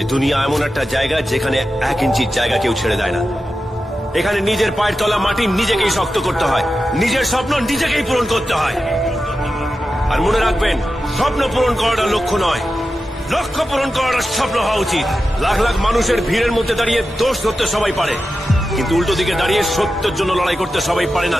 এই দুনিয়া এমন একটা জায়গা যেখানে 1 ইঞ্চির জায়গা কেউ ছেড়ে দেয় না। এখানে নিজের পায়ের তলা মাটি নিজেকেই শক্ত করতে হয়, নিজের স্বপ্ন নিজেকেই পূরণ করতে হয়। আর মনে রাখবেন, স্বপ্ন পূরণ করাটা লক্ষ্য নয়, লক্ষ্য পূরণ করাটা স্বপ্ন হওয়া উচিত। লাখ লাখ মানুষের ভিড়ের মধ্যে দাঁড়িয়ে দোষ ধরতে সবাই পারে, কিন্তু উল্টো দিকে দাঁড়িয়ে সত্যের জন্য লড়াই করতে সবাই পারে না।